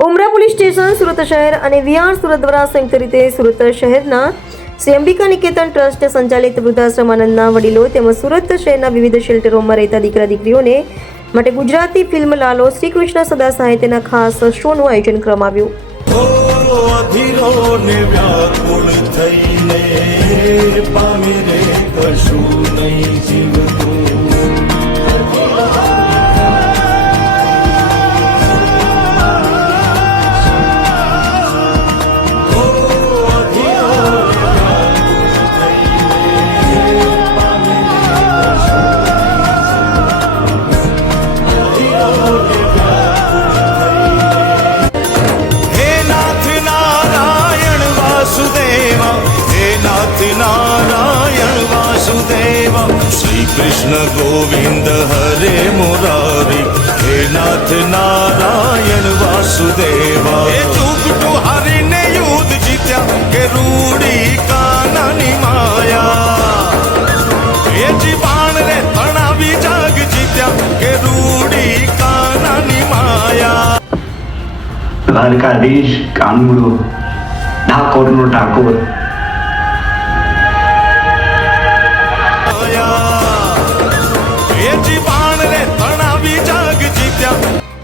ઉમરા police station Surat શહેર અને વિહાર સુરત દ્વારા સંયુક્ત રીતે સુરત શહેરના શ્રી અંબિકા નિકેતન ટ્રસ્ટ સંચાલિત વૃદ્ધાશ્રમ આનંદના વડીલો તેમજ સુરત શહેરના વિવિધ શેલ્ટરોમાં રહેતા દીકરા દીકરીઓને માટે ગુજરાતી ફિલ્મ લાલો શ્રી કૃષ્ણ સદા સાહિત્યના ખાસ શોનું આયોજન કરવામાં આવ્યું. नारायण वासुदेव श्री कृष्ण गोविंद हरे मुरारी हे नाथ नारायण वासुदेव हे चुकटू हरि ने युद्ध जीत्या के रूड़ी कानानी माया हे जीवान रे तणावी जाग जीत्या के रूड़ी कानानी माया દ્વારકાધીશ કાનુડો ઠાકોરનો ઠાકોર